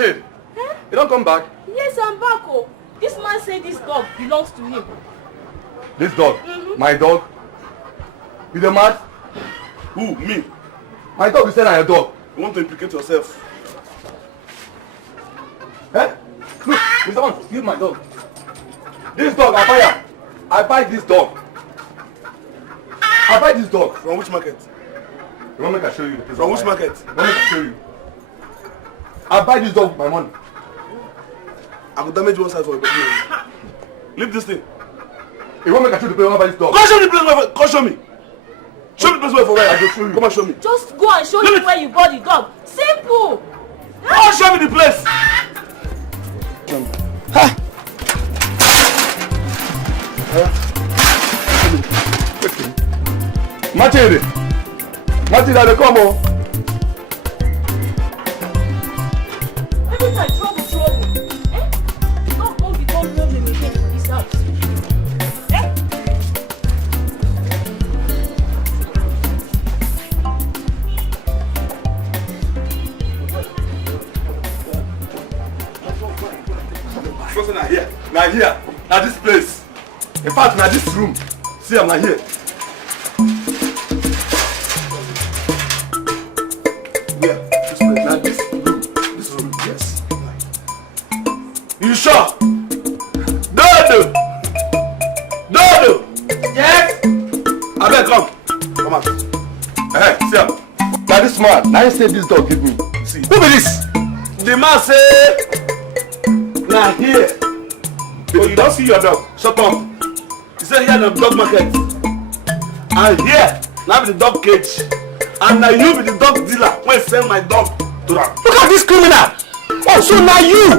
Machid, you don't come back? Yes, I'm back. Oh. This man said this dog belongs to him. This dog? My dog? You the mad? Who? Me? My dog is saying I'm a dog. You want to implicate yourself? Eh? Look, Mr. Man, give my dog. This dog, I buy her. I buy this dog. I buy this dog. From which market? You want me to show you? From which market? You want me to show you? I buy this dog with my money. I will damage one side for you. Leave this thing. You want me to show you the place where I buy this dog? Come show me the place where. Come show me. Show me the place where for where. I will show you. Come and show me. Just go and show me where you bought the dog. Simple. Come show me the place. Machid, I dey come on. Every time trouble. Eh? Dog won't become problem again for this house. Eh? Because now here, now this place. In fact, now this room. See, I'm not here. Where? This place. Now this room, yes. You sure? Dodo! Yes? I better come out. See, now this man, now he said this dog give me. See. Who be this? The man say, now here. Oh, you don't see your dog. Shut up. He said here in the dog market. And here, now be the dog cage. And now you be the dog dealer when sell my dog to them. Look at this criminal! Oh, so now you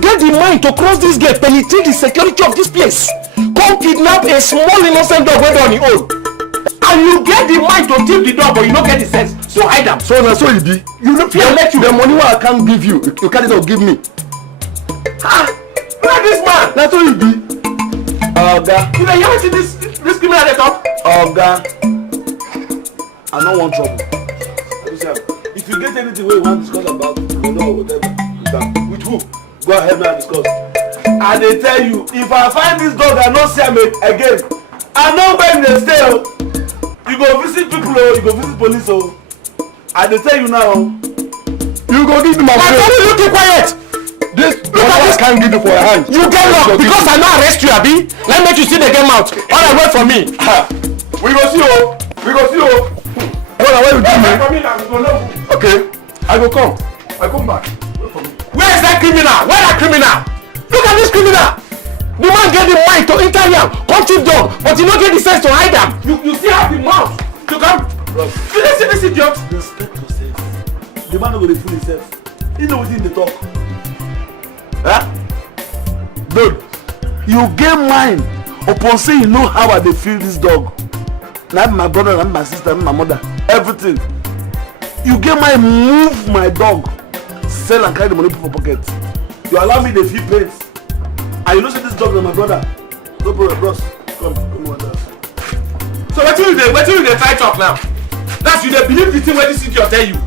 get the mind to cross this gate, penetrate the security of this place, come kidnap a small innocent dog went on your own. And you get the mind to tip the dog, but you don't get the sense to hide them. So now, so you be. You don't fear let you. The money what I can't give you, you can't give me. Ah! Look at this man! That's what you be. Oga. You know, you ever see this criminal at the top? Oga, I don't want trouble. If you get anything we want to discuss about, you know whatever. With who? Go ahead and discuss. And they tell you, if I find this dog and not see him again, I know where they stay. You go visit people, you go visit police. And they tell you now, you go give me my friend. Why don't you keep quiet? This I can't give you for your hand. You get locked because I now arrest you, Abi. Let me make you see the game out. All I wait for me. We go see you. We go see you. What you do me? Okay, I go come. I come back. Where is that criminal? Where that criminal? Look at this criminal. The man get the mind to enter here, come cheap dog, but he don't get the sense to hide them. You still have the mouth to come. You see this idiot? Respect yourself. The man no go dey fool himself. He know wetin dey talk. Huh? Dude, you get mine upon say you know how I dey feel this dog. Na my brother, na my sister, na my mother, everything. You get mine move my dog, sell and carry the money put for pocket. You allow me dey feel pain. And you know say this dog na my brother. No problem, bros. Come with us. So wetin you dey try talk now? That's you dey believe the thing wey this idiot tell you.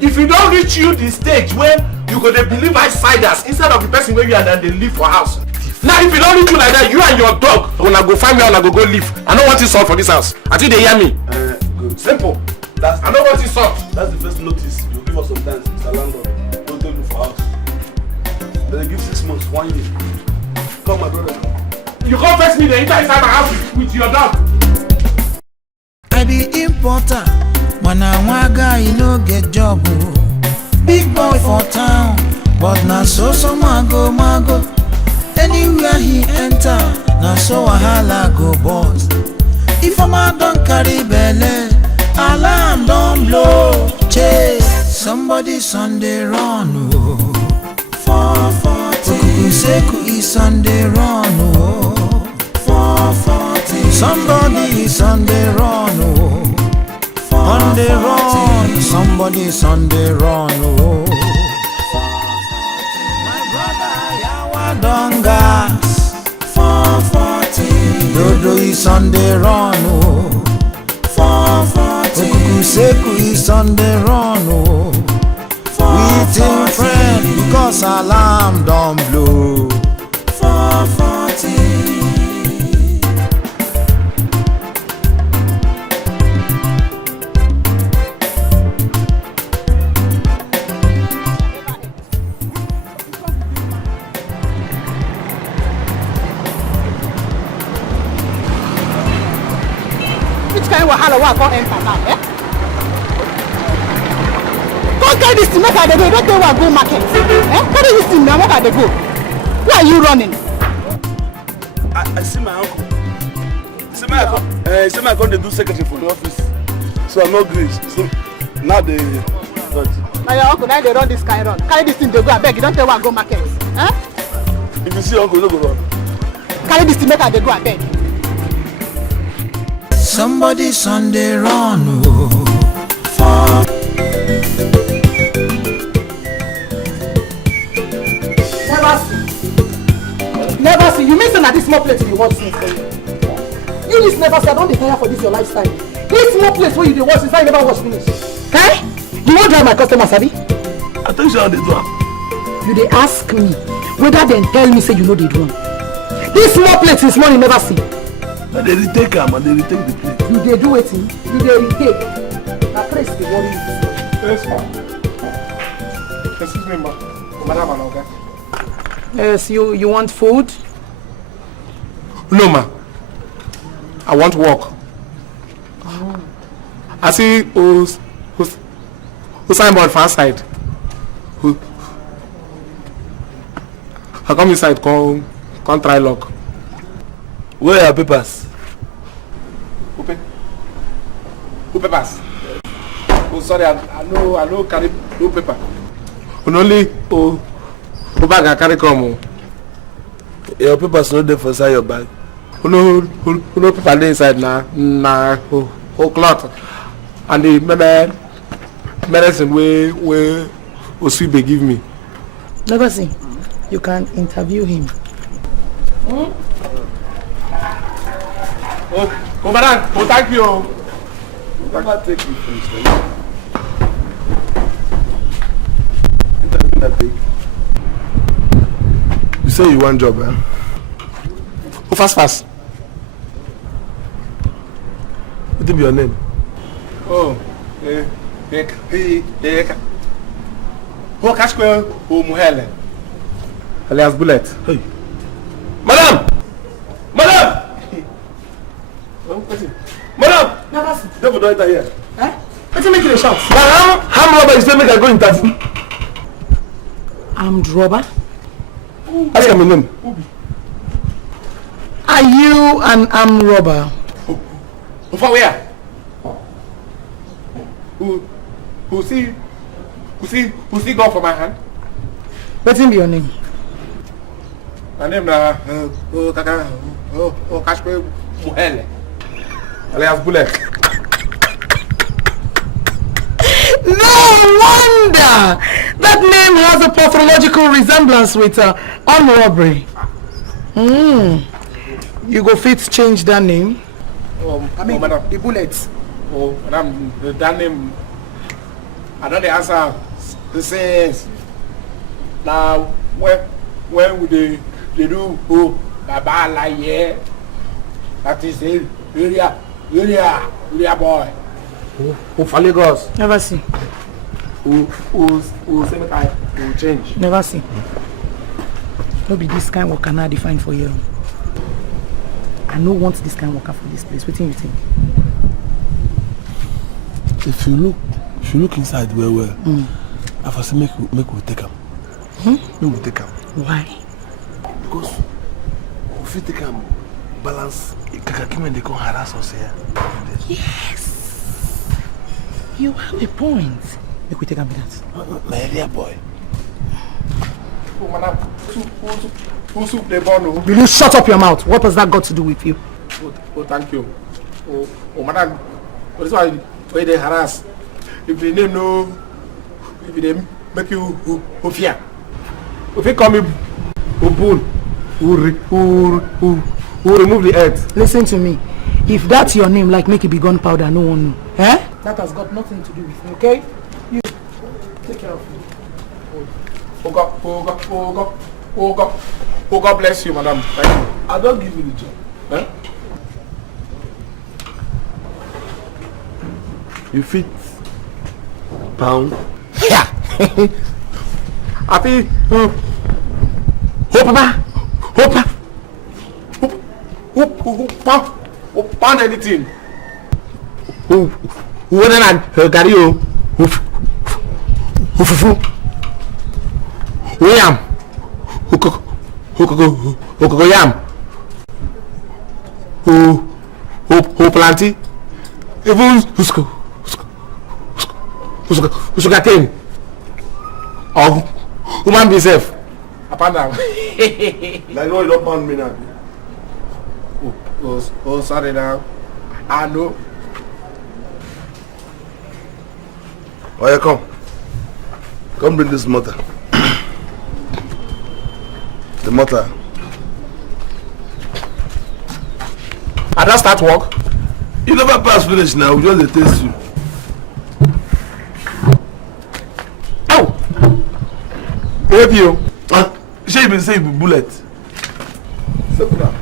If you don't reach you the stage where you go dey believe outsiders instead of the person wey you and dem dey live for house. Now if you don't reach you like that, you and your dog una go find me and una go live. I no want you solve for this house. I think they hear me. Good. Simple. I no want you solve. That's the first notice you give us sometimes, Mr. Landlord. Don't take me for house. Then they give 6 months, 1 year. Come, my brother. You come fetch me the inside my house with your dog. I be importer, man I want guy you no get job. Big boy for town, but now so someone go mago. Anywhere he enter, now so wahala go bust. If a man don't carry belly, alarm don't blow. Che, somebody Sunday run, oh. 440. Seku is Sunday run, oh. 440. Somebody is on the run, oh. On the run, somebody is on the run, oh. My brother Yawa don gas. 440. Dodo is on the run, oh. 440. Okuku Seku is on the run, oh. We Little friend, because alarm don't blow. 440. Which kind of wahala I can't enter now, eh? Don't carry this thing, make I dey go. Don't tell me I go market. Eh? Carry this thing now, make I dey go. Where are you running? I see my uncle. See my uncle, they do secretary for the office. So I'm not great. So now they... Now your uncle, now they run this kind of run. Carry this thing, they go, I beg you. Don't tell me I go market. Eh? If you see uncle, you don't go run. Carry this thing, make I dey go, I beg. Somebody Sunday run. Oh, for Never see. You mean say na this small place you dey watch since then? You this never see. I don dey tire for this your lifestyle. This small place where you dey watch since I never watch finish. Okay? You wan drive my customer, sabi? I think you how they do it. You dey ask me whether dem tell me say you no dey do am. This small place since morning never see. And they retake am and they retake the plate. You dey do wetin? You dey retake. Na place dey worry you. Yes, ma'am. Excuse me, ma'am. Madam and Oga. Yes, you want food? No, ma'am. I want work. I see who's signboard for outside. Who? I come inside, come try lock. Where are your papers? Who papers? Oh, sorry, I know carry no paper. Only bag I carry come. Your papers not there for inside your bag. No paper dey inside na whole cloth and the medicine wey Oswibe give me. Never see. You can interview him. Oh, madam, thank you. Never take it first. Interview that thing. You say you want job, eh? Oh, fast. What will be your name? Oh, Kashkwe Muhele, alias Bullet. Hey. Madam! Never see. Devil don't enter here. Eh? What's make you a shout? Madam, how robber you say make I go interview? Armed robber? Ask him my name. Are you an armed robber? For where? Who see gun for my hand? What's be your name? My name na Kashkwe Muhele, alias Bullet. No wonder! That name has a pathological resemblance with armed robbery. You go fit change that name? Madam. The bullets. Oh, madam, that name, I don't answer the sense. Now, when would they do Baba like yeah? That is the area boy. Who for Lagos? Never see. Who say make I will change? Never see. No be this kind of work I define for you. I no want this kind of worker for this place. What do you think? If you look inside well, I for say make we take him. Make we take him. Why? Because we fit take him balance. Kakaki they come harass us here. Yes. You have a point. Make we take him with that. My area boy. Oh, madam, who soup the bone? Will you shut up your mouth? What has that got to do with you? Oh, thank you. Oh, madam, what is why they harass? If they know, if they make you fear. If they call me bull, who remove the earth. Listen to me. If that's your name, like make it be gunpowder, no one know. Eh? That has got nothing to do with me, okay? You take care of me. Oh God bless you, madam. Thank you. I don't give you the job. Eh? You fit pound. Yeah. Happy. Oh, Papa. Pound anything. What an carry you. William. Yam. Who planty? Even who's got him? Oh, woman be safe. Upon down. Like no, you don't pound me now. Oh, sorry now. I know. Oh, yeah, come. Come bring this motor. The motor. I don't start work. You never pass finish now. We just taste you. Oh! Help you. She even say you bullet. Step down.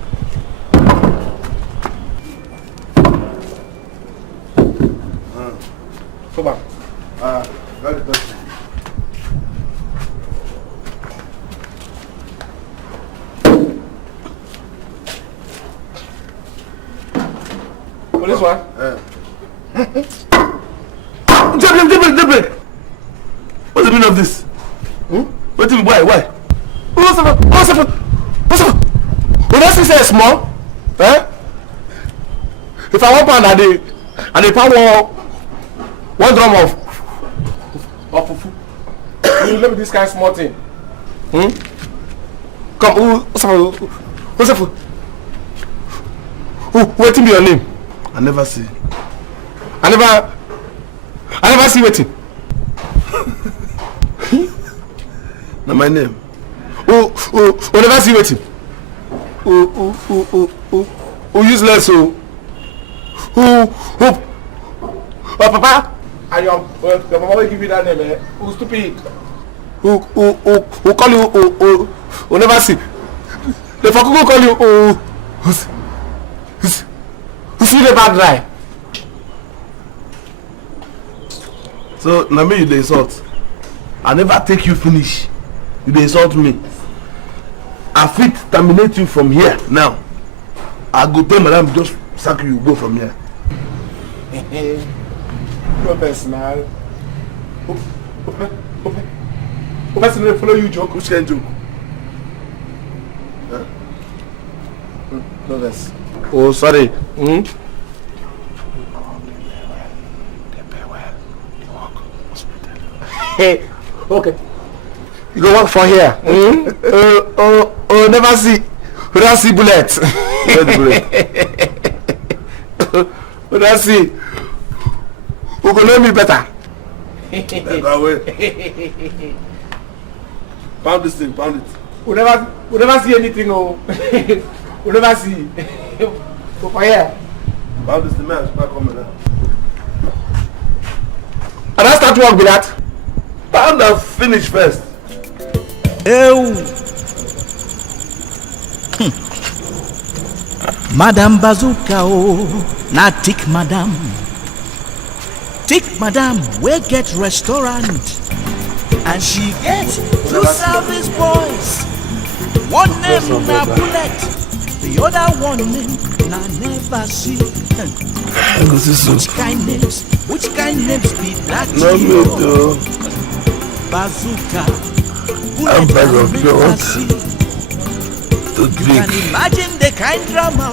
Come on. Very touchy. This one? Break. What's the meaning of this? Wait, why? What's up? Well, that's say small. Eh? If I want pound and they pound one drum of fufu. You let me this kind of small thing. Come, what's up? What be your name? I never see. I never see waiting. Now my name. Who never see waiting. Who useless who Papa. And your mama will give you that name, eh? Who stupid? Who call you who never see? The fuck who call you who see the bad guy. So now me you dey insult. I never take you finish. You dey insult me. I fit terminate you from here now. I go tell madam just sack you go from here. No personal. Who person follow you joke? Which kind joke? No verse. Oh, sorry. Hey, okay. You go work for here. Never see. We don't see bullets. We don't see. We go know me better. That way. Pound this thing, pound it. We never see anything. Oh, we never see. Go for here. Pound this thing, man. It's not coming now. And I start work with that. Pound and finish first. Madam Bazooka, oh, na tick madam. Tick madam, we get restaurant. And she get 2 service boys. One name na Bullet, the other one name na Never See. Which kind names be that? No me too. Bazooka, I'm Bullet, back of and your Never what? See. To You drink. can imagine the kind drama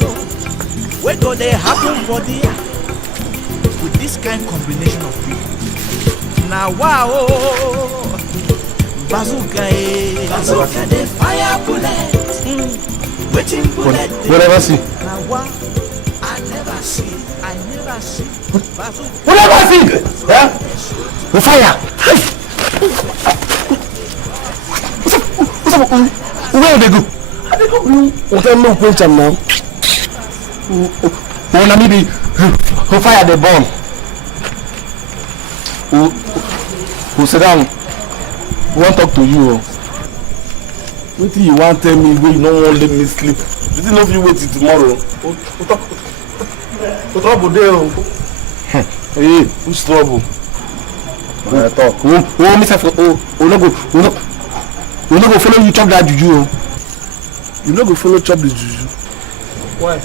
wey go dey happen for there with this kind combination of people. Na wow, Bazooka, Bazooka dey fire bullet. Wetin bullet dey? We never see. Na wow, I never see. Bazooka. We never see. Yeah? We fire. What's up? Where they go? We don't know which one now. We na maybe who fire the bomb. Who sit down? We want to talk to you. What do you want to tell me when you don't want to let me sleep? You didn't know if you wait till tomorrow. What trouble there? Hey, who's trouble? I talk. Oh, Mr. We no go follow you chop that juju. You no go follow chop the juju. Why?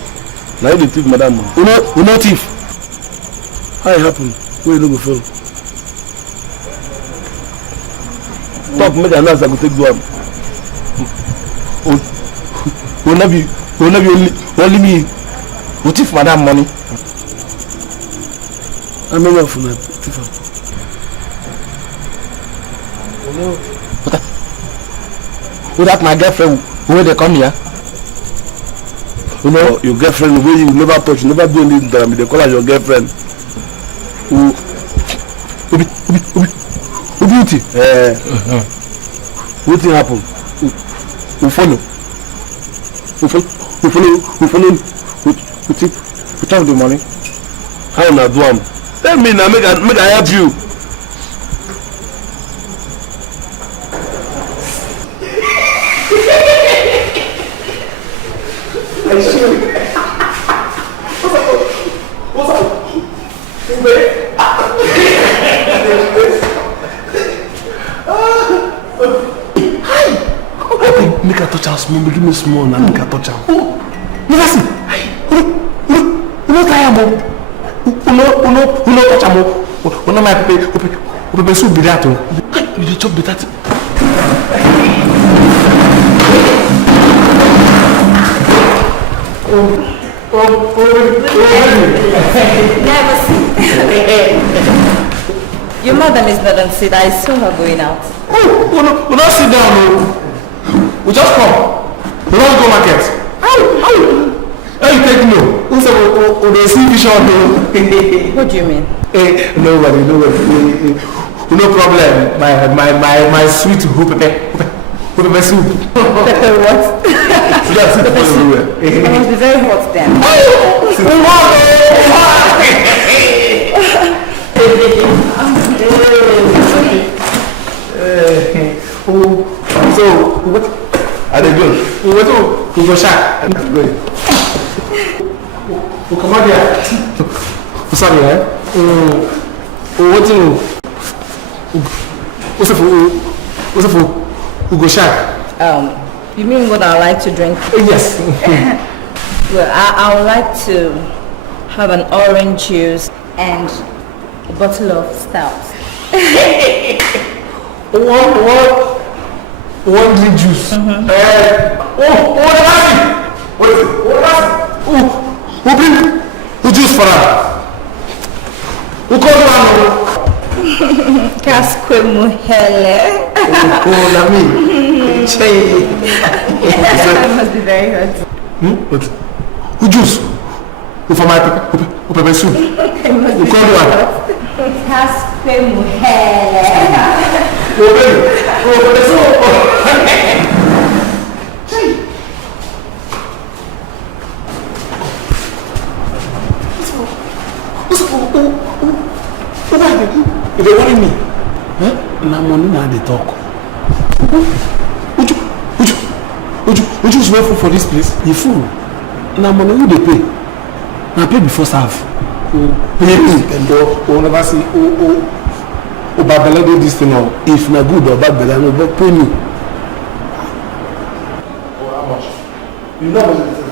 Now you thief, madam. We no thief. How it happen? Where you no go follow? Talk, make an answer, I go take do am. We no be only me. We thief madam money. How many of you thief am? Without my girlfriend, where they come here? You know, your girlfriend, the way you never touch, you never do anything to them, they call her your girlfriend. Who beauty? What thing happen? Who follow? Who chop the money? How na do am? Tell me now, make I help you. Make a touch am small, give me small now, make a touch am. Never see. You no try am o. You no touch am o. You no my pepe soup be that o. You dey chop better thing. Never see. Your mother is not on seat. I saw her going out. We not sit down o. We just come. We don't go market. How you take no? Who say we dey see vision o? What do you mean? Nobody. No problem. My sweet pepper soup. Pepper what? That's it everywhere. It must be very hot then. So what? Are they good? We go shack. Good. We come out here. Sorry, eh? What's up? We go shack. You mean what I like to drink? Yes. Well, I would like to have an orange juice and a bottle of stout. One green juice. What is it? Who bring who juice for her? Who called her? Casque muhele. Na me. That must be very hot. What? Who juice? Who for my pepper soup? Who called her? Casque muhele. Pepper soup. If they worry me, Na money na dey talk. would you smell food for this place? The fool. Na money who dey pay? Na pay before serve. Pay me, and we'll never see. Babele do this thing now. If na good or bad belle, no, but pay me. How much? You know how much it is?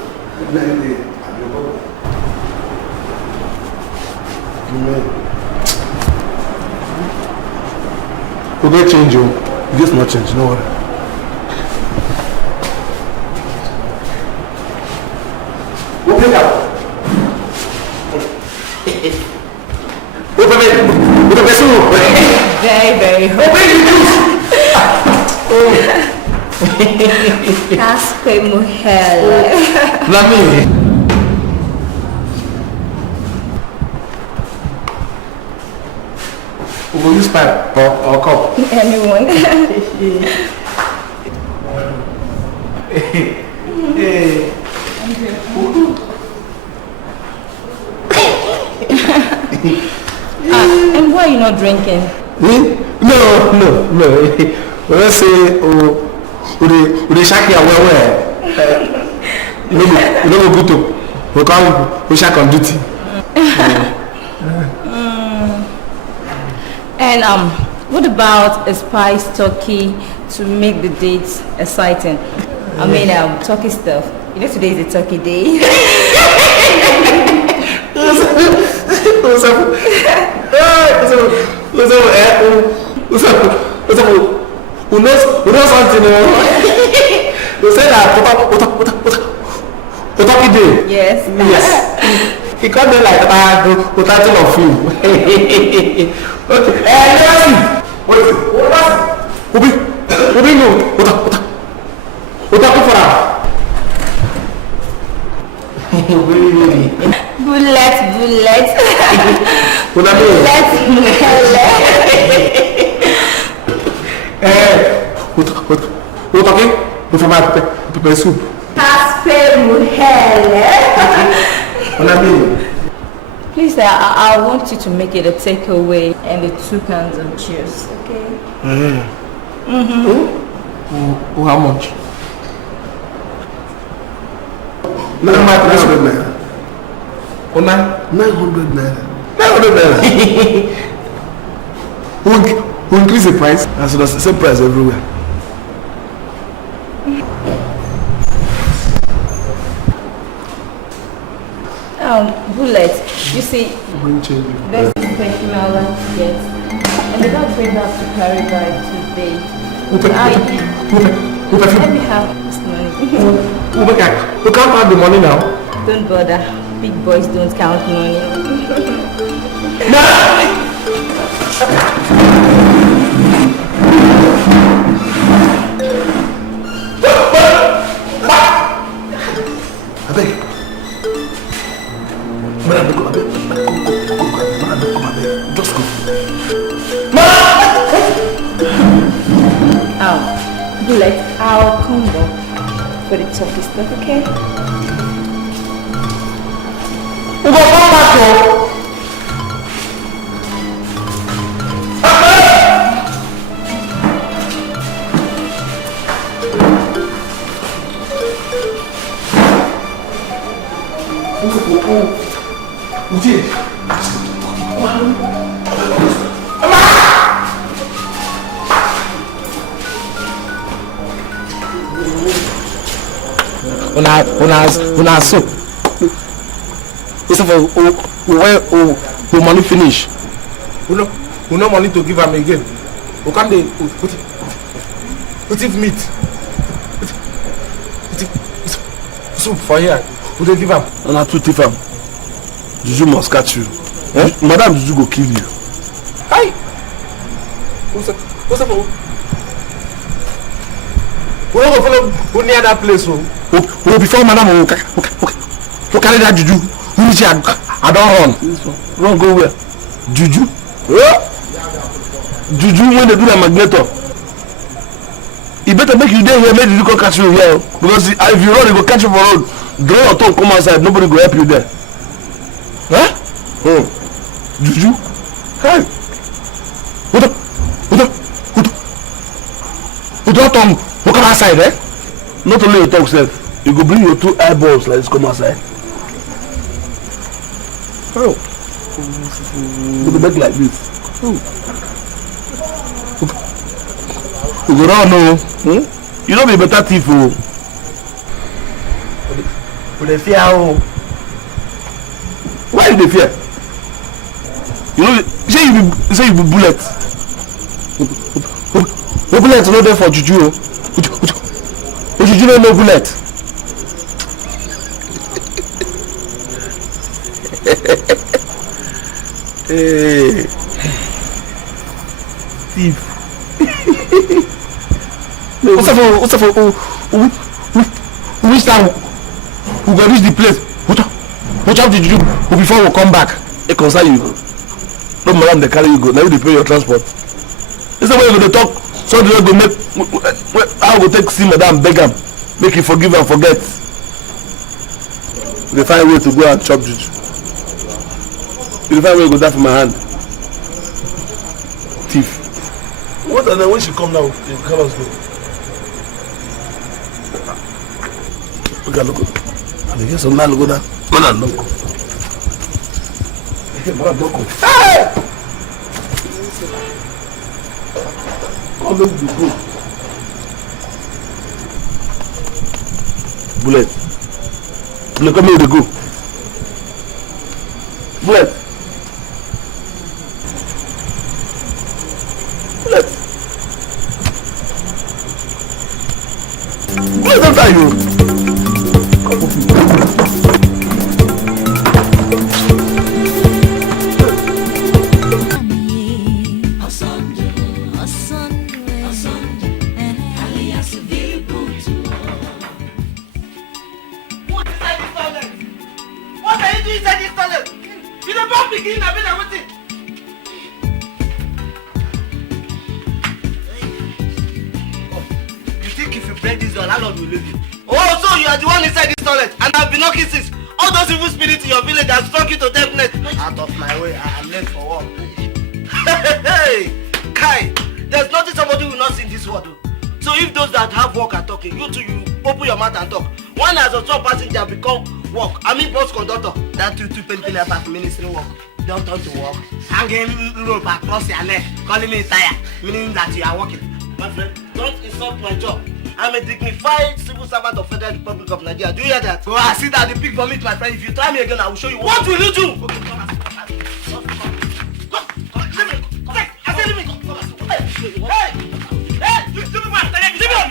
We'll get change, you. This not change, no worry. Open up. Open the soup. Very, very hot. Casque muhele. Not me. We will use pipe or cup. Anyone? And why are you not drinking? Me? No. When I say dey shack here well. You no go good to. We come we shack on duty. And what about a spice turkey to make the dates exciting? I mean, turkey stuff. You know today is a turkey day. Who knows something? You say that turkey day. Yes. Yes. He can't be like potato of you. Okay. What is it? Obi no. What for her? Bullet. What talking? For my pepper soup. Please, I want you to make it a takeaway and the 2 cans of juice, okay? How much? 900 naira. 900 naira. 900 naira. Who increase the price? That's the same price everywhere. Bullet, you see, there's this perfume I want to get, and they don't bring up to carry by today. Let me have this money. You can't have the money now. Don't bother, big boys don't count money. I beg. Just go. Bullet, I'll come back for the turkey stuff, okay? You go come back, Una so. We money finish. We no money to give am again. We can't dey put it meat. Soup for here. We dey give am. Una too thief am. Juju must catch you. Madam Juju go kill you. Hi. What's up? We no go follow go near that place o. Before madam who carry that juju, who is I don't run. Run go where? Juju? Juju when they do the magneto. It better make you there here, make you come catch you here. Because if you run, you go catch you for road. Draw your tongue, come outside, nobody go help you there. Huh? Juju? Hey! Who don't tongue, who come outside, eh? Not only your tongue, sir. You go bring your 2 eyeballs like this, come outside. Oh. You go make like this. You go run, no. You don't be better thief, oh. We dey fear o. Why you dey fear? You know, say you be bullet. Bullet no there for juju. Juju no bullet. Hey. Thief. What's up? Which time we go reach the place? Watch out the juju before we come back. It concern you. No madam they carry you go. Now you dey pay your transport. This is why you go dey talk. So the go make. I go take see madam beg am, make you forgive and forget. They find a way to go and chop juju. You find a way to go die for my hand. Thief. What and then when she come now, they call us go. look. I guess I'm not looking at. Man, look. Hey! Come on, you go. Bullet. Bullet, come here, go. Bullet. Bullet. Bullet, don't die, you. Come on. Out of my way, I'm late for work. Hey, Kai, there's nothing somebody will not see in this world. So if those that have work are talking, you two, you open your mouth and talk. One as a top passenger become work. I mean bus conductor. That two people about ministry work. Don't turn to work. Hanging rope across your neck, calling me tired, meaning that you are working. My friend, don't insult my job. I'm a dignified civil servant of Federal Republic of Nigeria. Do you hear that? Go and sit down the pig vomit, my friend. If you try me again, I will show you what will you do? Okay, come on. I said, let me go. Hey! Give me my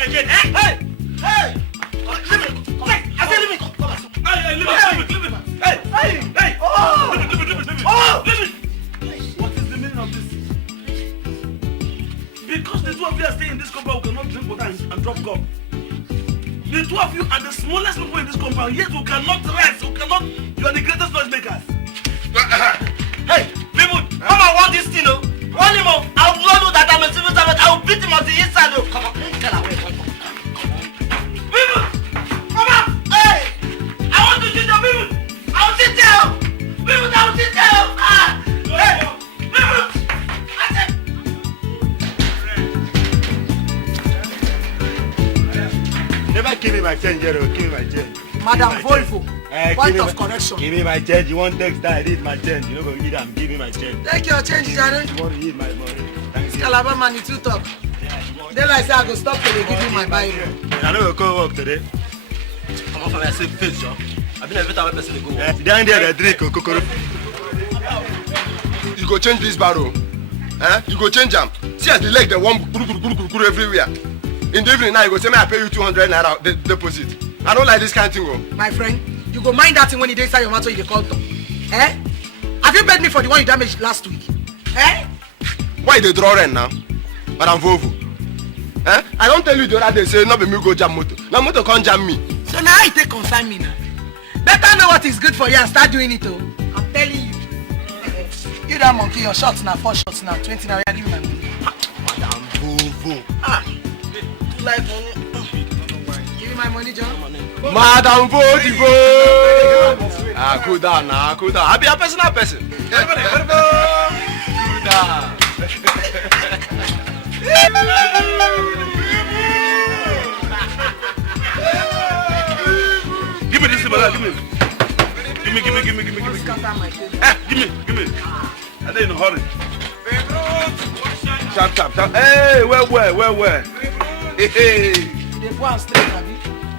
again. Hey! Let me go. I said, let me go. Leave me. Hey! Oh! What is the meaning of this? Because the two of you are staying in this compound, we cannot drink water and drop gum. The two of you are the smallest people in this compound, yet we cannot rest, you are the greatest noise makers. Hey, people, come on, want this thing, oh. Want him, oh. I will blow you that I'm a civil servant, I will beat him on the inside, oh. Come on, get away, come on. People, come on, hey, I want to sit down, people. I will sit down. People, I will sit down. Hey, people, I said. Never give me my change, Jero. Give me my change. Madam Volvo, point of correction. Give me my change. You want text that I need my change. You don't go eat them. Give me my change. Take your change, Jare. You want to eat my money. This Calabar man, you too talk. Then I say I go stop till they give me my Bible. I know you go work today. Come on, for me, I say face, yo. I've been a better person to go work. Down there, they drink kokoro. You go change this barrel. You go change them. See as the leg, they want guru everywhere. In the evening now, you go say, me I pay you 200 naira deposit. I don't like this kind of thing, oh. My friend, you go mind that thing when you inside your matter you call them. Have you paid me for the one you damaged last week? Why they draw rent now? Madam Volvo. I don't tell you the other day, say, no be me go jam motor. Now motor can't jam me. So now you take concern me now. Better know what is good for you and start doing it, oh. I'm telling you. You that monkey, your shots now, 4 shots now, 20 now, give me my money. Madam Volvo. You like money? Give me my money, John. Madam Volvo. Cool down now, cool down. I be a personal person. Cool down. Give me this, brother. Give me. Give me. Give me. Give me. I ain't in a hurry. Sharp. Hey, where? Hey. They go and straight, Abi.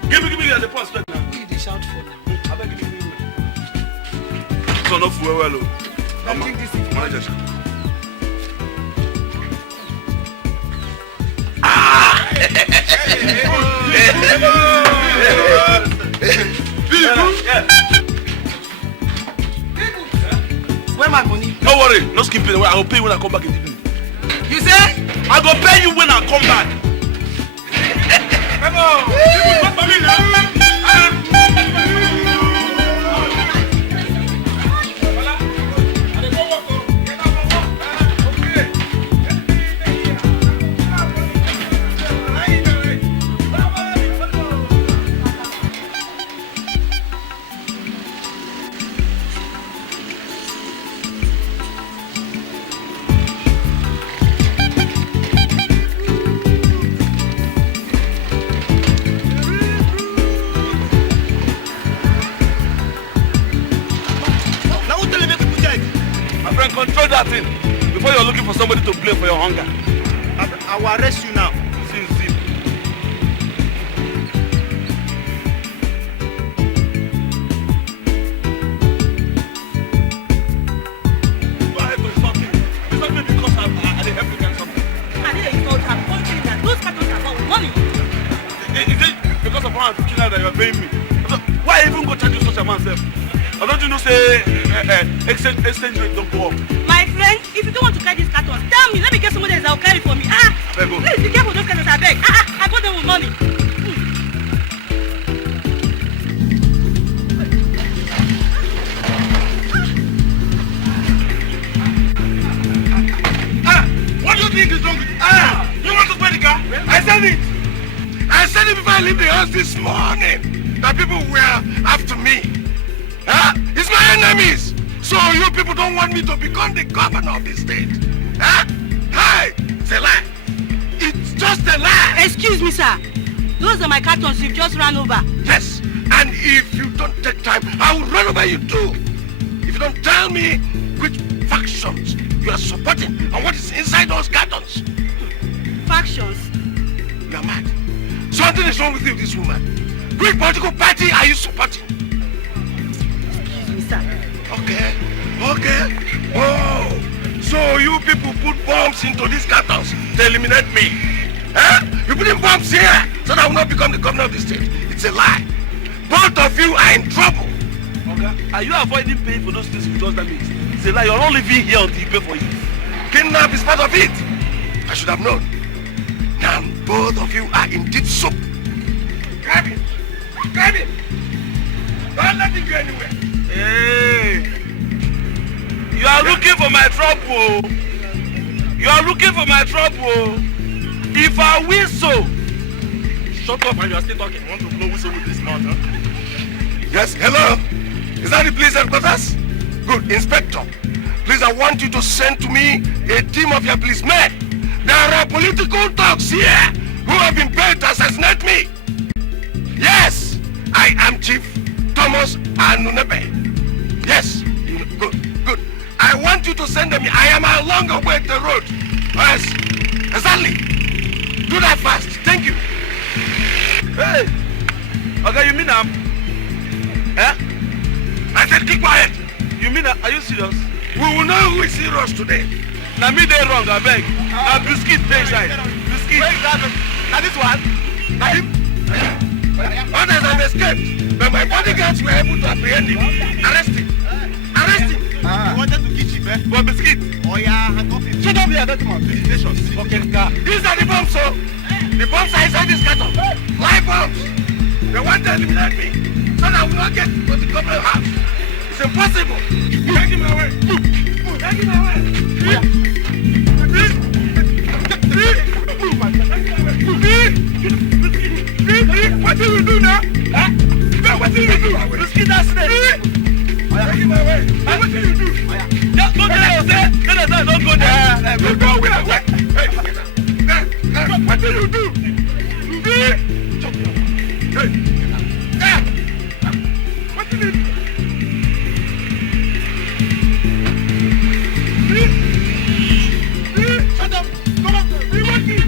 Give me the post straight now. Give the shout for now. Give me. Turn off well. Don't drink this thing. Manager. Where my money? Don't worry, no skipping away. I will pay you when I come back in the evening. You say? I will pay you when I come back. Come on, people, come for me now. control that thing before you're looking for somebody to blame for your hunger. I will arrest you now. Zip. Go ahead to stop me. Stop me because I didn't help you get something. I didn't insult her. One thing that those cartons are about money. Is it because of 150 naira that you're paying me? Why even go charge you such a man, sir? Or don't you know say exchange rate don't go up? My friend, if you don't want to carry these cartons, tell me. Let me get somebody else that will carry for me. Please be careful with those cartons, I beg. I got them with money. What do you think is wrong with you? You want to pay the car? I said it. I said it before I leave the house this morning. That people were after me. It's my enemies. So you people don't want me to become the governor of the state. Hey, it's a lie. It's just a lie. Excuse me, sir. Those are my cartons you've just run over. Yes, and if you don't take time, I will run over you too. If you don't tell me which factions you are supporting and what is inside those cartons. Factions? You are mad. Something is wrong with you, this woman. Which political party are you supporting? Excuse me, sir. Okay. Oh, so you people put bombs into these cartons to eliminate me. You put in bombs here so that I will not become the governor of the state. It's a lie. Both of you are in trouble. Okay. Are you avoiding paying for those things you just damaged? It's a lie. You're not living here until you pay for it. Kidnap is part of it. I should have known. Now both of you are in deep soup. Grab him. Don't let him go anywhere. Hey. You are looking for my trouble. If I whistle, shut up and you are still talking. I want to blow whistle with this mouth, huh? Yes, hello? Is that the police headquarters? Good, Inspector. Please, I want you to send to me a team of your policemen. There are political thugs here who have been paid to assassinate me. Yes, I am Chief Thomas Anunepe. Yes, good. I want you to send them. I am along the road. Yes, exactly. Do that fast. Thank you. Hey, okay, you mean I said keep quiet. You mean are you serious? We will know who is serious today. Now me they wrong, I beg. Now biscuit they inside. Biscuit. Now this one. Now him. Others have escaped, but my bodyguards were able to apprehend him. Arrest him. You wanted to kill him, eh? For biscuit. Oh yeah, handcuff him. Shut up here, that's my felicitations. Okay, car. These are the bombs, sir. The bombs are inside this carton. Live bombs. They want to eliminate me. So that I will not get to the government house. It's impossible. Take him away. Take him away. What do you do now? What do you do? Biscuit that's it. Take him away. What do you do? Just go there, sir. Don't go there. Go where? Hey, what do you do? Hey, what do you do? Shut up. Come on. We want you.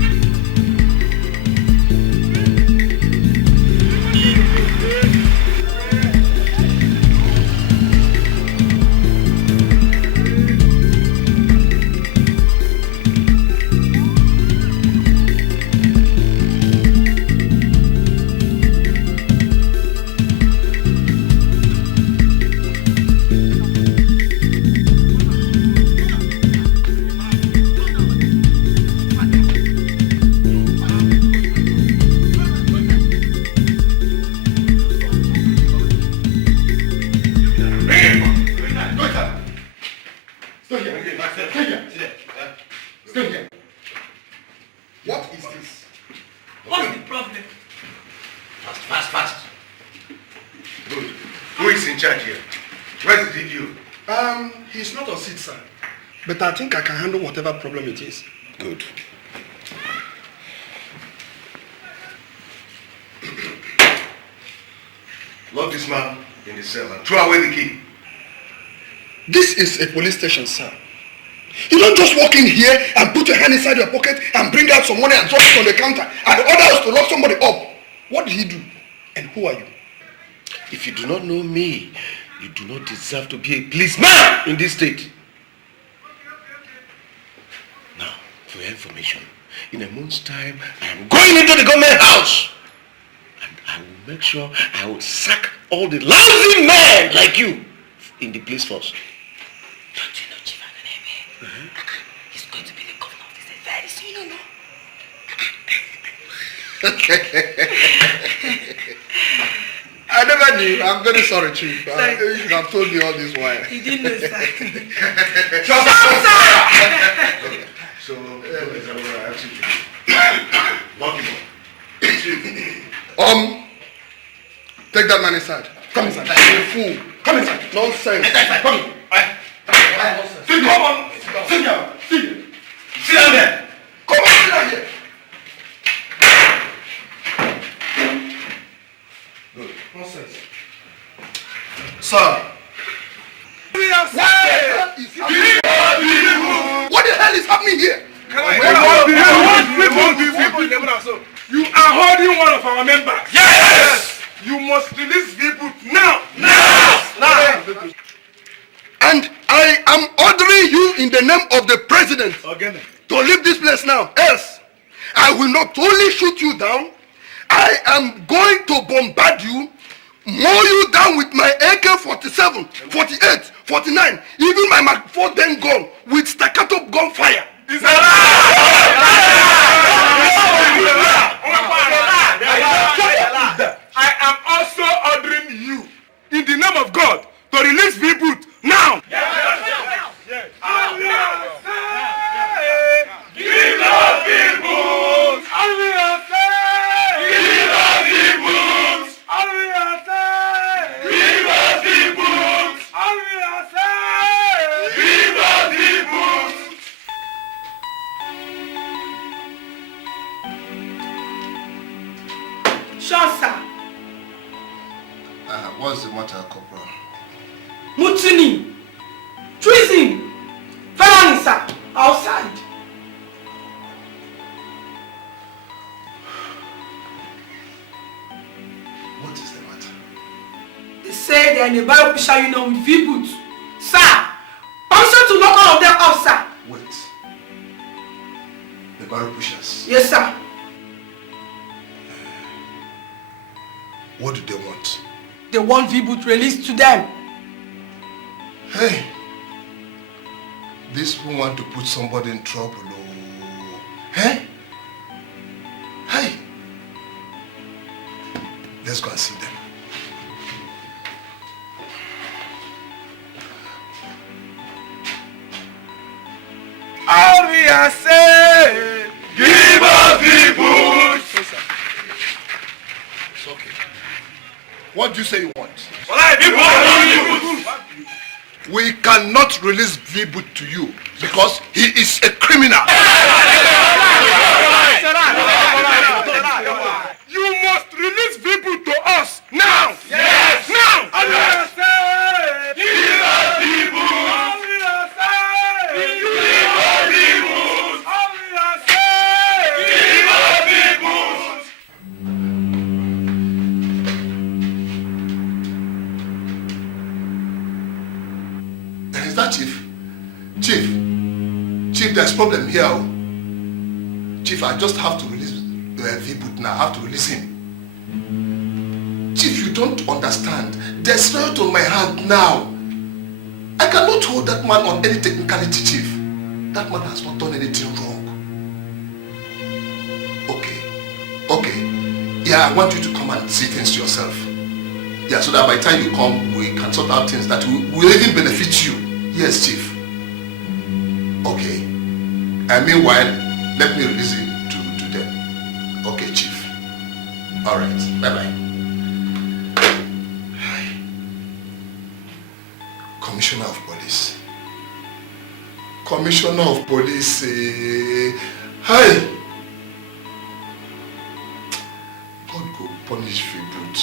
What is this? What's the problem? Fast. Good. Who is in charge here? Where's the DPO? He's not on seat, sir. But I think I can handle whatever problem it is. Good. Lock this man in the cell and throw away the key. This is a police station, sir. You don't just walk in here and put your hand inside your pocket and bring out some money and drop it on the counter and order us to lock somebody up. What did he do? And who are you? If you do not know me, you do not deserve to be a policeman in this state. Now, for your information, in a month's time, I am going into the government house. And I will make sure I will sack all the lousy men like you in the police force. Don't you know Chief Ananeme? He's going to be the governor of this very soon, you know? I never knew. I'm very sorry, Chief. You should have told me all this while. He didn't know, sir. So, take that man inside. Come inside. You're a fool. Come inside. Nonsense. Come in. Sit down. Sit down. Sit down there. Come on, sit down here. Good. Nonsense. Sir. What the hell is happening here? You are holding one of our members. Yes! You must release people now. Now! And I am ordering you in the name of the president to leave this place now. Else, I will not only shoot you down, I am going to bombard you, mow you down with my AK-47, 48, 49, even my Mark 4 then gun with staccato gunfire. Is I am also ordering you, in the name of God, to release people now. Sure, sir. What's the matter, Corporal? Mutiny, treason, felony, sir, outside. What is the matter? They say they're in a biopisha union with V-Boot. Sir, permission to lock all of them up, sir. Wait. The barrel pushers. Yes, sir. What do they want? They want V-Boot released to them. Hey, these people want to put somebody in trouble. Oh. Hey? Hey! Let's go and see them. All we are saying, give us the boots. It's okay. What do you say you want? We cannot release V-Boot to you because he is a criminal. You must release V-Boot to us now. Yes. Now. Is that Chief? Chief, there's problem here. Chief, I just have to release V-Boot now. I have to release him. Chief, you don't understand. There's spirit on my hand now. I cannot hold that man on any technicality, Chief. That man has not done anything wrong. Okay. Yeah, I want you to come and see things yourself. Yeah, so that by the time you come, we can sort out things that will even benefit you. Yes, Chief. Okay. And meanwhile, let me release it to them. Okay, Chief. Alright. Bye-bye. Commissioner of Police. Commissioner of Police. Hi. God go punish V-Boot.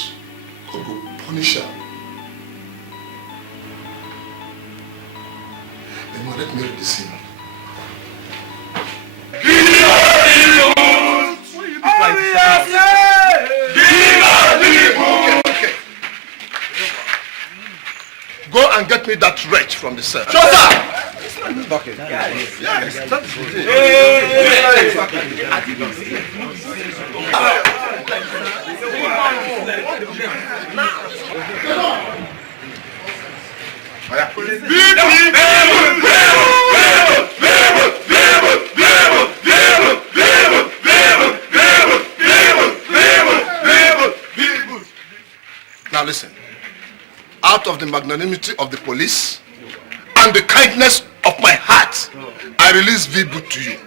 God go punish her. Let me release him. Go and get me that wretch from the cell. Sure, sir. Yes, that is Now listen, out of the magnanimity of the police and the kindness of my heart, I release V-Boot to you.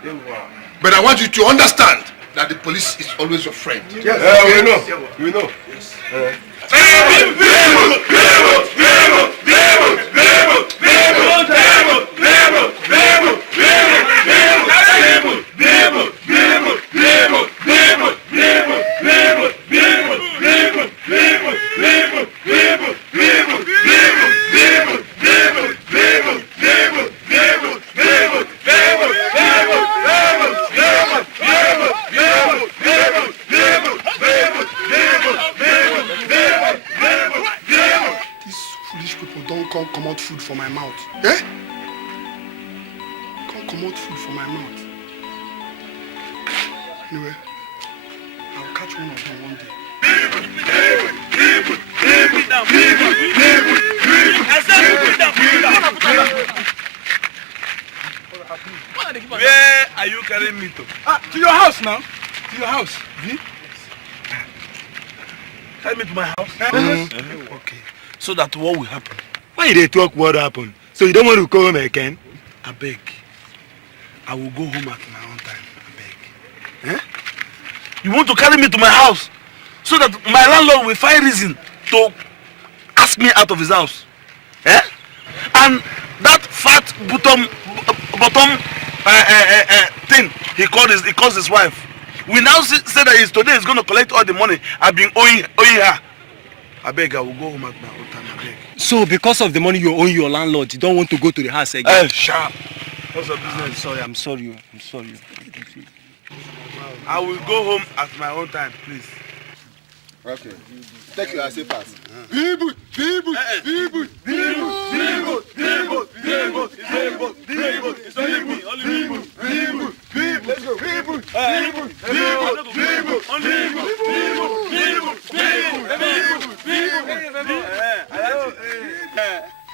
But I want you to understand that the police is always your friend. Yes, we know. Yes. Come out food for my mouth. Eh? Can't come out food for my mouth. Anyway, I'll catch one of them one day. Where are you carrying me to? To your house now. To your house. Carry me to my house. Okay. So that what will happen? Why they talk what happened? So you don't want to go home again? I beg. I will go home at my own time. I beg. Eh? You want to carry me to my house so that my landlord will find reason to ask me out of his house? Eh? And that fat bottom thing he calls his wife. We now say that today he's going to collect all the money I've been owing her. I beg, I will go home at my own time. I beg. So because of the money you owe your landlord, you don't want to go to the house again? Sharp. What's your business? I'm sorry. I will go home at my own time, please. Okay. Take your safe pass. Let's go.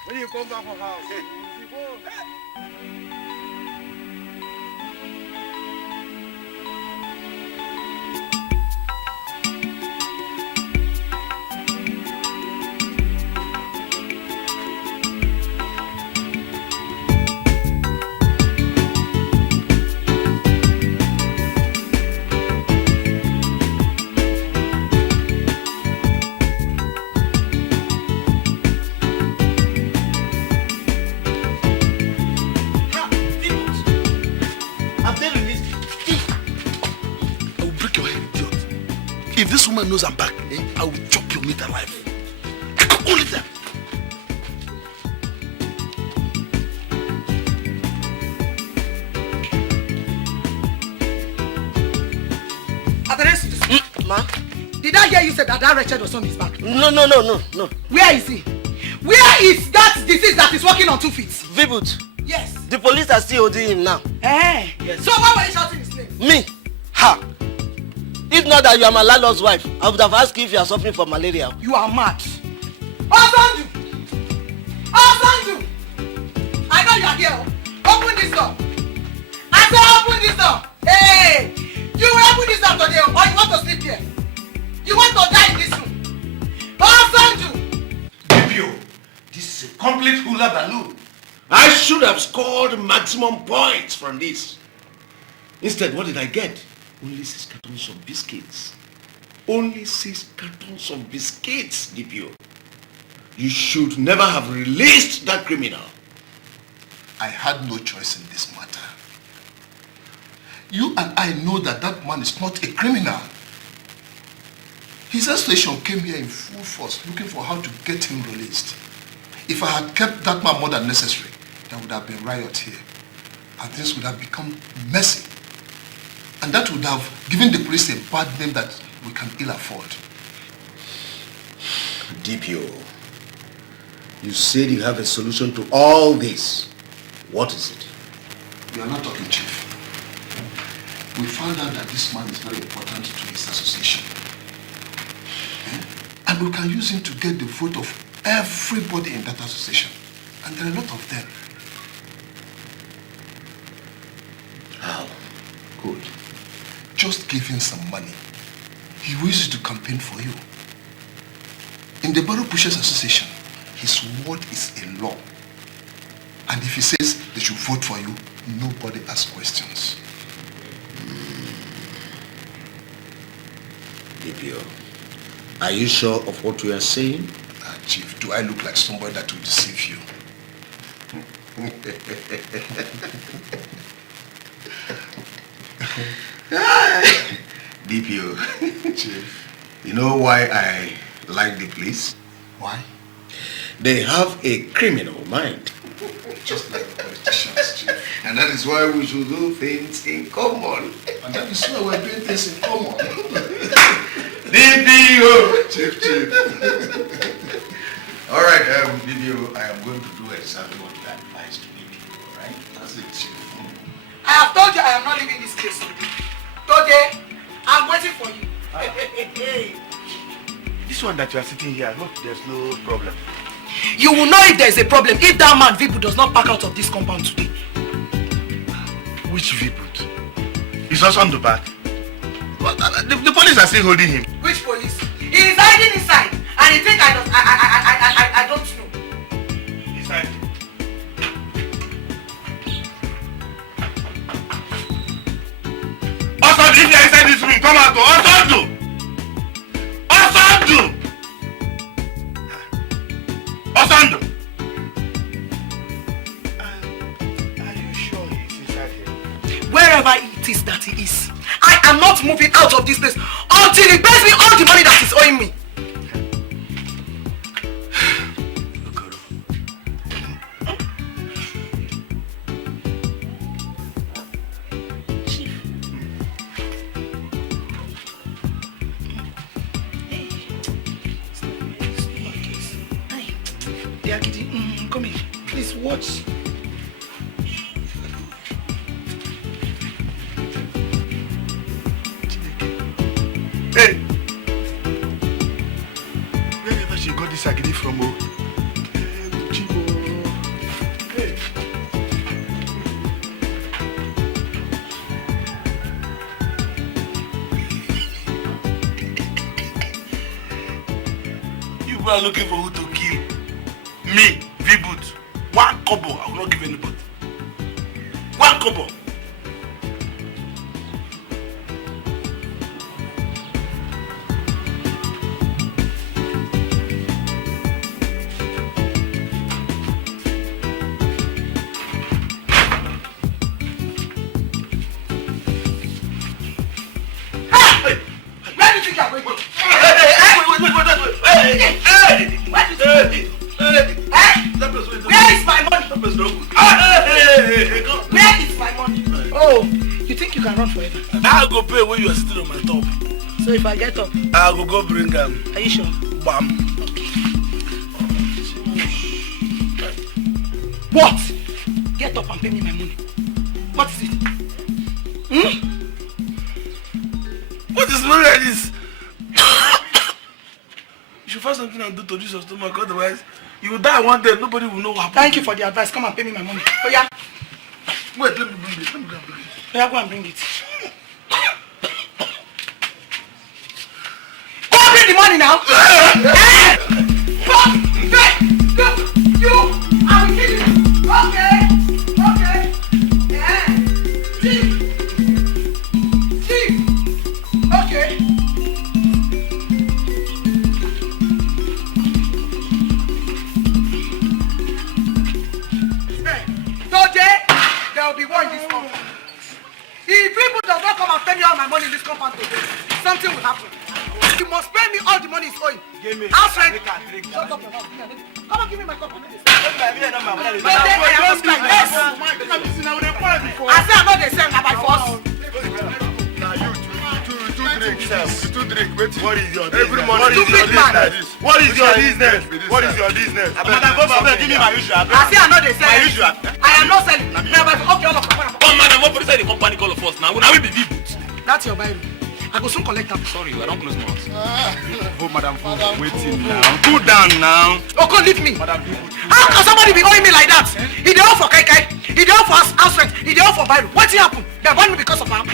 When you come back from house. If this woman knows I'm back, I will chop your meat alive. I can call it there. Ma? Did I hear you say that wretched was on his back? No. Where is he? Where is that disease that is walking on 2 feet? V-Boot. Yes. The police are still holding him now. Eh? Yes. So why were you shouting his name? Me? Ha! If not that you are my landlord's wife, I would have asked you if you are suffering from malaria. You are mad. Osanju! I know you are here. Open this door. I said open this door. Hey! You will open this door today or you want to sleep here? You want to die in this room? Osanju! DPO, this is a complete hula balloon. I should have scored maximum points from this. Instead, what did I get? Only 6 cartons of biscuits. Only 6 cartons of biscuits, DPO. You should never have released that criminal. I had no choice in this matter. You and I know that that man is not a criminal. His association came here in full force looking for how to get him released. If I had kept that man more than necessary, there would have been riot here. And things would have become messy. And that would have given the police a bad name that we can ill afford. DPO, You said you have a solution to all this. What is it? You are not talking, Chief. We found out that this man is very important to his association. And we can use him to get the vote of everybody in that association. And there are a lot of them. How? Good. Just give him some money. He will use it to campaign for you. In the Borough Pushers Association, his word is a law. And if he says they should vote for you, nobody asks questions. DPO, are you sure of what you are saying? Chief, do I look like somebody that will deceive you? DPO, Chief, you know why I like the police? Why? They have a criminal mind. Just like the politicians, Chief. And that is why we should do things in common. And that is why we're doing things in common. DPO! Chief. All right, DPO, I am going to do exactly what you advised me to do, all right? That's it, Chief. I have told you I am not leaving this place. Today, I'm waiting for you. This one that you are sitting here, I hope there's no problem. You will know if there is a problem if that man Vipu does not pack out of this compound today. Which Viput? Is also on the back. But the police are still holding him. Which police? He is hiding inside, and he thinks I don't know. Inside. Osando, if you are inside this room, come out. Osando! Osando! Are you sure he's inside here? Wherever it is that he is, I am not moving out of this place until he pays me all the money that he's owing me. Come here. Please watch. Hey! Wherever she got this agidi from, Hey! You are looking for who to kill. Me, V-Boot. 1 kobo, I will not give anybody. 1 kobo. You are sitting on my top. So if I get up, I will go bring them. Are you sure? Bam. Okay. What? Get up and pay me my money. What is it? What is money like this? You should find something and do to this your stomach, otherwise you will die one day. Nobody will know what happened. Thank you for the advice. Come and pay me my money. Oh yeah. Wait, let me bring it. Let me go and bring it. Oh yeah, go and bring it. The money now. You, I will kill you. Okay. Yeah. See. Okay. Today, there will be war in this compound. If people does not come and pay me all my money in this compound today, something will happen. You must pay me all the money he's owing. Give me. House rent. Shut up your mouth. Come on, give me my cup of tea. Yes. I say I'm not the same, now by force. Now you two drink. this? You too drink. Wait. What is your Every business? morning. What is your business? What is your business? Madam, go for give me my usual. I say I know they sell. My usual. I am not selling. Now, but okay, all of them. Come madam, what police say the company call of us now? Now we be people. That's your Bible. I go soon collect them. Sorry, I don't close my mouth. Oh, madam, waiting now. Cool down now. Oh, come leave me. Madam, how can somebody be owing me like that? He dey owe for kai kai. He dey owe for house rent. He dey owe for Bible. What happen? They ban me because of am.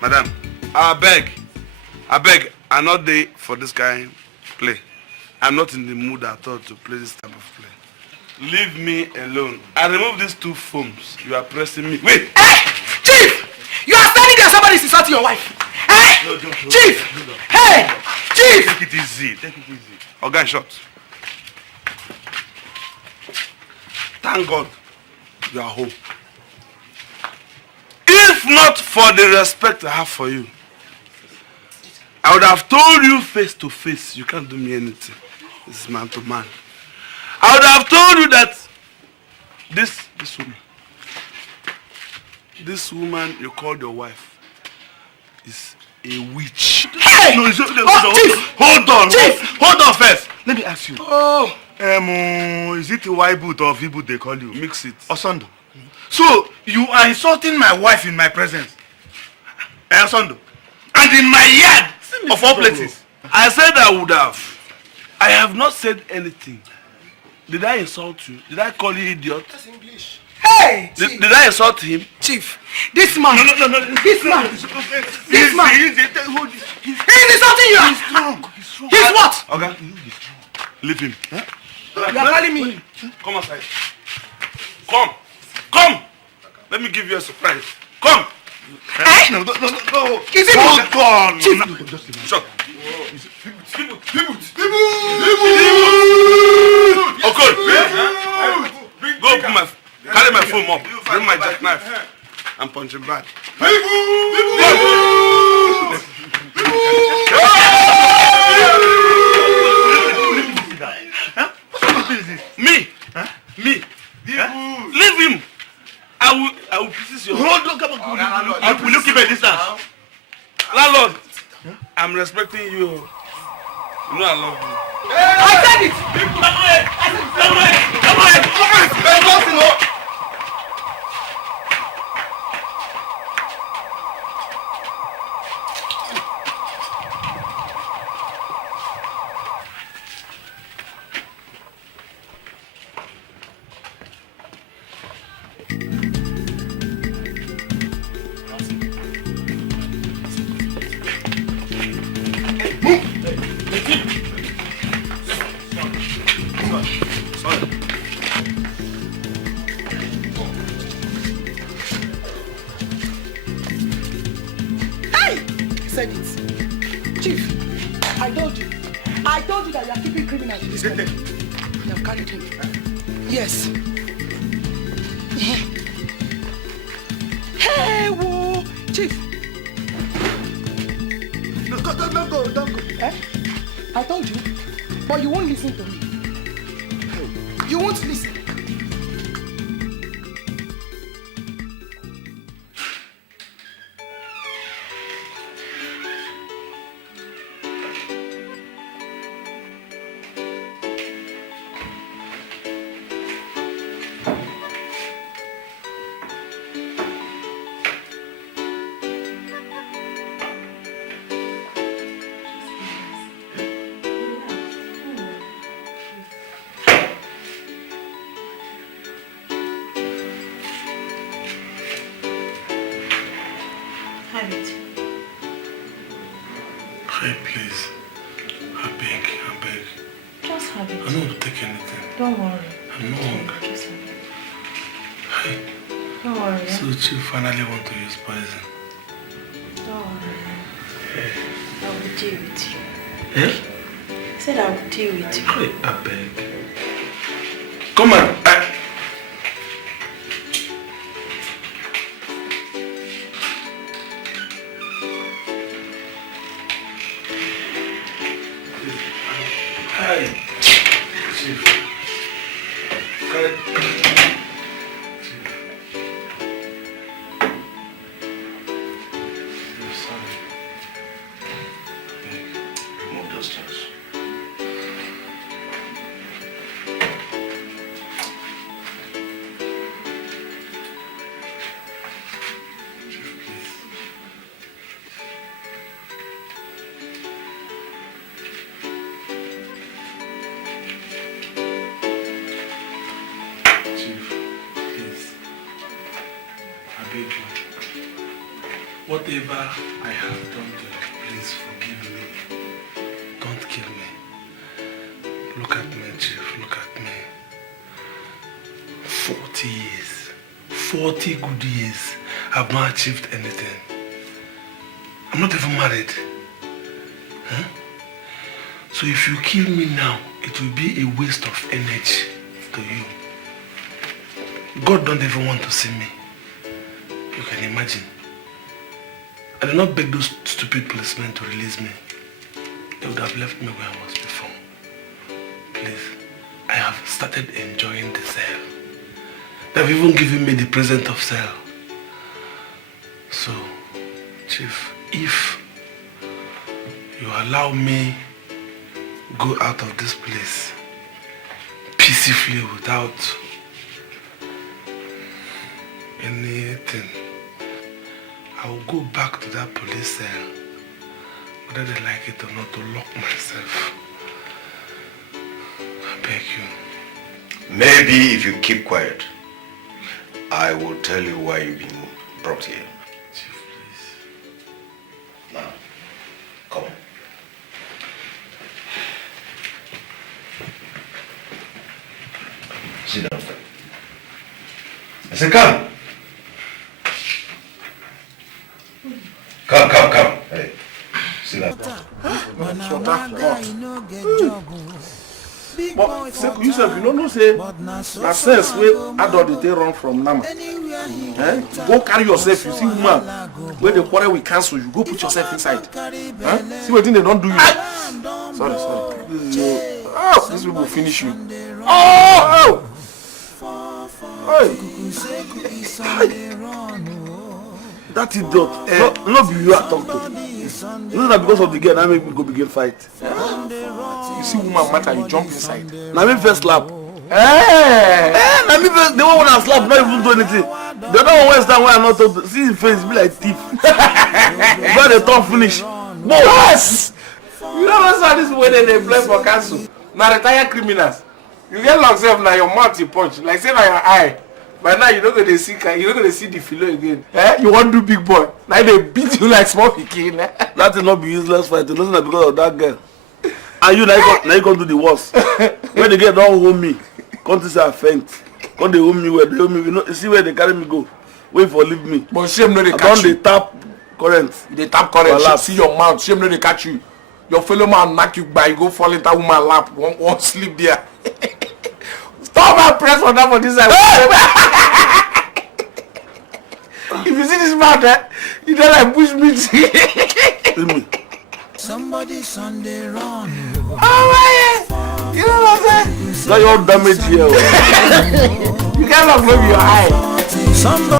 Madam, I beg, I'm not there for this kind of play. I'm not in the mood at all to play this type of play. Leave me alone. I remove these two foams. You are pressing me. Wait! Hey! Chief! You are standing there, somebody is insulting your wife. Hey! No, Chief! Hey! Chief! Take it easy. Take it easy. Okay, shut. Thank God you are home. If not for the respect I have for you, I would have told you face to face, you can't do me anything. This is man to man. I would have told you that this woman you called your wife is a witch. Hey! No, Chief! Hold on first. Let me ask you. Oh! Is it Y boot or V boot they call you? Mix it. Osondo. So, you are insulting my wife in my presence. Osondo. And in my yard, of all places. I said I would have. I have not said anything. Did I insult you? Did I call you idiot? That's English. Hey! Did I insult him? Chief, this man. No. This man. This man. He's insulting you. He's strong. He's what? Okay. Leave him. Huh? You are calling me. Come outside. Come. Let me give you a surprise. Come. Hey? No. Is it hold on. Chief. Shut. Okay. Go carry my phone up. Bring my jackknife. I'm punching back. Me. Leave him. I will pieces your. Hold on, come on. Will you keep a distance? Landlord, I'm respecting you. You know I love you. I said it. Come on. I told you that you are keeping criminals in this country. You have carried him. Yes. Hey, whoa, Chief. No, don't go. Eh? I told you, but you won't listen to me. You won't listen. Hey, please. I beg. Just have it. I don't want to take anything. Don't worry. I'm not hungry. Just have it. Hey. Don't worry. So you finally want to use poison? Don't worry. I will deal with you. Eh? I said I will deal with you. Hey, I beg. Come on. Hi. Chief. Good. Remove those things. Whatever I have done to you, please forgive me. Don't kill me. Look at me, Chief. Look at me. 40 years. 40 good years. I've not achieved anything. I'm not even married. Huh? So if you kill me now, it will be a waste of energy to you. God don't even want to see me. You can imagine. I did not beg those stupid policemen to release me. They would have left me where I was before. Please, I have started enjoying the cell. They've even given me the present of cell. So, Chief, if you allow me go out of this place peacefully without anything, I will go back to that police cell, whether they like it or not, to lock myself. I beg you. Maybe if you keep quiet, I will tell you why you've been brought here. Chief, please. Now, come on. Sit down. I said, come. Come. Hey, sit down. But you say you don't know say na sense wey adult dey take run from Nama. Go carry yourself. You see woman where they quarrel with council, you go put yourself inside. See what thing they don't do you. Sorry. This people will finish you. Oh! Hey. That idiot. No be you I talk to. You know that because of the girl that make me go begin fight. You see woman matter, you jump inside. Now me first slap. Now me first, the one when I slap, not even do anything. The other one went down when I not talk to. See his face, be like thief. But the top finish. Yes! You know what's all this way they play for council? Now retired criminals. You get long self now your mouth you punch. Like say now your eye. But now you're not going to see the filo again. You want to do big boy. Now they beat you like small pikin. That will not be useless fight. You know because of that girl. And you now you can do the worst. When the girl don't hold me, come to say I faint. Come they hold me where they hold me. You see where they carry me go. Wait for leave me. But shame no they catch you. They tap current. They tap current. See your mouth. Shame no they catch you. Your fellow man knock you by. You go fall into that woman lap. Won't sleep there. Stop and press for that for this side. If you see this man, you don't like bush meat. Somebody Sunday run. Oh my! You know what I'm saying? Got your damage here. You can't look maybe your eye.